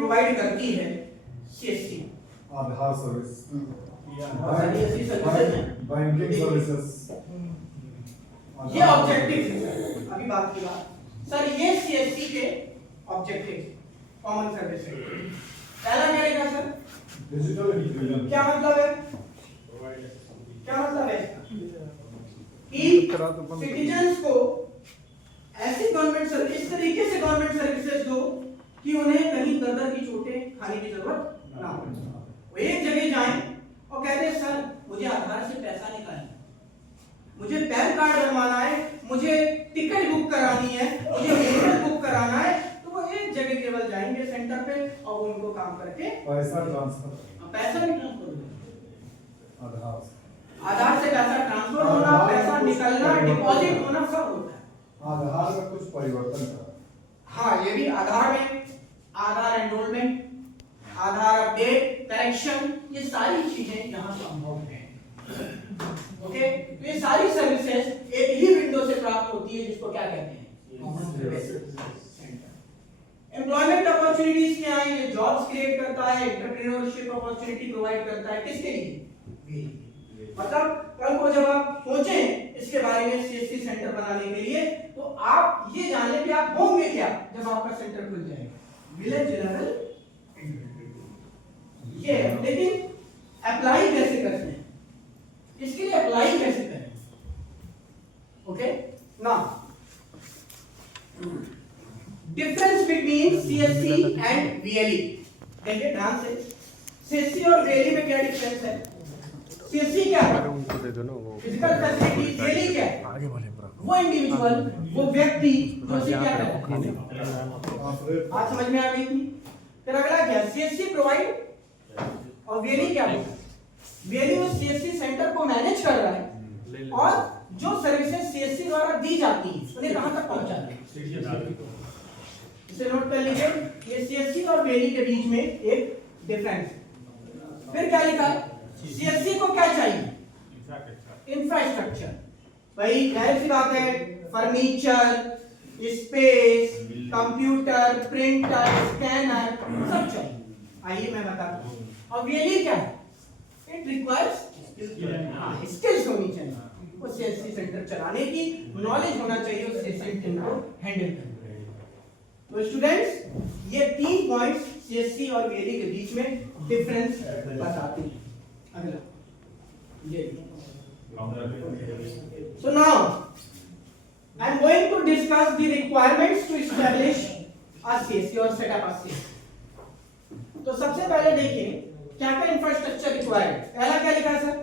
Provide करती है CSC. आधार service, CSC services है, बैंकिंग सर्विसेज, ये ऑब्जेक्टिव है सर। अभी बात की बात सर, ये सीएससी के ऑब्जेक्टिव कॉमन सर्विस सेक्टर। पहला क्या रहेगा सर? Digital inclusion. क्या मतलब है? क्या मतलब है कि सिटीजन्स को ऐसी गवर्नमेंट सर्विस, इस तरीके से गवर्नमेंट सर्विसेज दो कि उन्हें कहीं दर की चोटें खाने की जरूरत ना हो। वो एक जगह जाएं और कहते हैं सर मुझे आधार से पैसा निकालना, मुझे पैन कार्ड बनवाना है, मुझे टिकट बुक करानी है, मुझे होटल बुक कराना है, तो वो एक जगह केवल जाएंगे सेंटर पे और उनको काम करके पैसा ट्रांसफर, पैसा भी ट्रांसफर होगा। आधार से पैसा ट्रांसफर होना, पैसा निकलना, डिपॉजिट होना सब होता है। आधार में कुछ परिवर्तन करा। हाँ, ये भी आधार में आधार एनरोलमेंट, आधार अपडेट, करेक्शन, ये सारी चीजें यहाँ संभव है। ओके, तो ये सारी सर्विसेज एक ही विंडो से प्राप्त होती है, जिसको क्या कहते हैं? Common service centre. Employment opportunities क्या है? ये जॉब्स क्रिएट करता है, एंटरप्रेन्योरशिप अपॉर्चुनिटी प्रोवाइड करता है। किसके लिए? मतलब कल को जब आप सोचें इसके बारे में सीएससी सेंटर बनाने के लिए, तो आप ये जान लें कि आप होंगे क्या जब आपका सेंटर खुल जाएगा। विलेज लेवल, ये है। लेकिन अप्लाई कैसे करते हैं, इसके लिए अप्लाई कैसे करें? ओके ना, difference between CSC and VLE. देखिए ध्यान से, सीएससी और वीएलई में क्या डिफरेंस है? सीएससी क्या है? Physical facility. वीएलई क्या है? वो इंडिविजुअल, वो व्यक्ति जो उसे क्या करता है। आज समझ में आ गई थी। फिर अगला क्या? सीएससी प्रोवाइड, और वीएलई क्या है? वीएलई उस सीएससी सेंटर को मैनेज कर रहा है और जो सर्विसेज सीएससी द्वारा दी जाती है उन्हें कहां तक पहुंचाना है। इसे नोट कर लीजिए, ये सीएससी और वीएलई के बीच में एक डिफरेंस है। फिर क्या लिखा है? सीएससी को क्या चाहिए? इंफ्रास्ट्रक्चर। भाई जाहिर सी बात है, furniture, space, computer, printer, scanner सब चाहिए। आइए मैं बताता हूं। और वीएलई क्या है? इट रिक्वायर्स स्किल्स होनी चाहिए, उस सीएससी सेंटर चलाने की नॉलेज होना चाहिए, उस सीएससी को हैंडल करने की। तो स्टूडेंट्स, ये 3 पॉइंट्स सीएससी और वीएलई के बीच में डिफरेंस बताते हैं। अगला ये, so now I am going to discuss the requirements to establish a CSC or set up a CSC। तो सबसे पहले देखिए क्या क्या इंफ्रास्ट्रक्चर रिक्वायर्ड। पहला क्या लिखा है सर?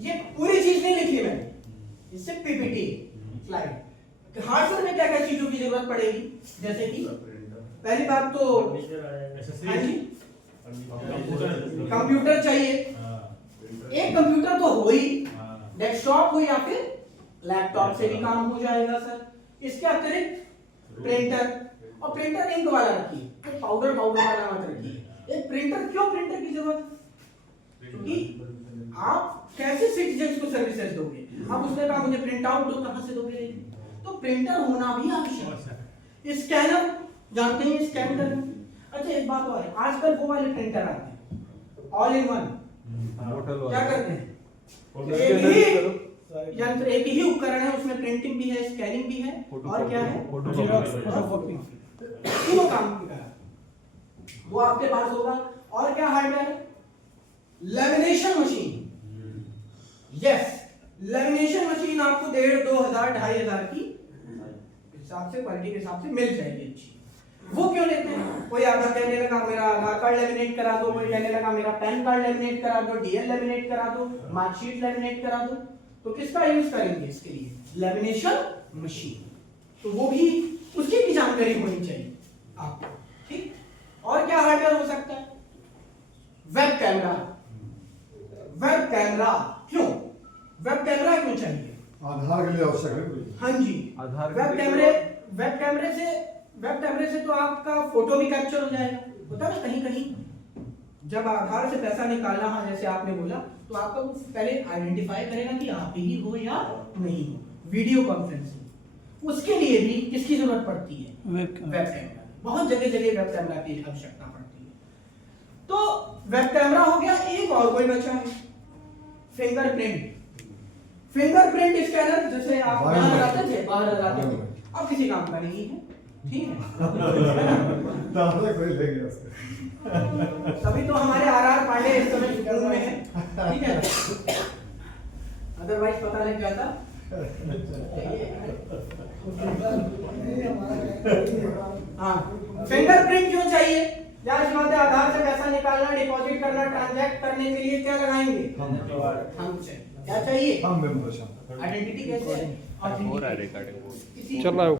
ये पूरी चीज नहीं लिखी मैंने, इससे पीपीटी स्लाइड। हार्डवेयर में क्या क्या चीजों की जरूरत पड़ेगी? जैसे कि पहली बात तो हाँ जी, कंप्यूटर चाहिए। एक कंप्यूटर तो हो ही, डेस्कटॉप हो या फिर लैपटॉप से भी काम हो जाएगा सर। इसके अतिरिक्त प्रिंटर, और प्रिंटर इंक वाला रखिए, तो पाउडर वाला मत रखिए। एक प्रिंटर, क्यों प्रिंटर की जरूरत? क्योंकि आप कैसे सिटीजन्स को सर्विसेज दोगे? आप उसने कहा मुझे प्रिंट आउट दो, कहां से दोगे? तो प्रिंटर होना भी आवश्यक है। स्कैनर जानते हैं, स्कैन करना। अच्छा एक बात और है, आजकल वो वाले प्रिंटर आते हैं ऑल इन वन। क्या करते हैं? एक ही यंत्र, एक ही उपकरण है, उसमें प्रिंटिंग भी है, स्कैनिंग भी है, और क्या है? जेरॉक्स और फोटोकॉपी, तीनों काम की तरह वो आपके पास होगा। और क्या hardware? Lamination machine. Yes, lamination machine आपको 1,500, 2,000, 2,500 की हिसाब से, क्वालिटी के हिसाब से मिल जाएगी अच्छी। वो क्यों लेते हैं? कोई आधा कहने लगा मेरा आधार कार्ड लेमिनेट करा दो, कोई कहने लगा मेरा पैन कार्ड लेमिनेट करा दो, डीएल लेमिनेट करा दो, मार्कशीट लेमिनेट करा दो। तो किसका यूज करेंगे इसके लिए? Lamination machine. तो वो भी, उसकी भी जानकारी होनी चाहिए आपको, ठीक। और क्या हार्डवेयर हो सकता है? Web camera. वेब कैमरा क्यों? वेब कैमरा क्यों चाहिए? आधार के लिए आवश्यक है। हाँ जी, वेब कैमरे से तो आपका फोटो भी कैप्चर हो जाएगा। होता है कहीं कहीं जब आधार से पैसा निकालना है, जैसे आपने बोला, तो आपका वो पहले आइडेंटिफाई करेगा कि आप ही हो या नहीं हो। वीडियो कॉन्फ्रेंसिंग, उसके लिए भी किसकी जरूरत पड़ती है? Web camera. बहुत जगह जगह वेब कैमरा की आवश्यकता पड़ती है। तो वेब कैमरा हो गया, एक और कोई बचा है फिंगरप्रिंट। फिंगरप्रिंट स्कैनर जैसे आप बाहर यहाँ लगाते लगाते थे, बाहर लगाते बाहर थे, अब किसी काम का नहीं है, ठीक है। दादा कोई ले गया उसको। तभी तो हमारे आर पांडे इस समय सुकून में है, ठीक है, अदरवाइज पता लग जाता। हाँ, फिंगरप्रिंट क्यों चाहिए? जाहिर बात है, आधार से पैसा निकालना, डिपॉजिट करना, ट्रांजैक्ट करने के लिए क्या लगाएंगे? हम चाहिए। क्या चाहिए? हम मेंबरशिप आइडेंटिटी कैसे है? हो रहा है रिकॉर्डिंग। किसी चल रहा है।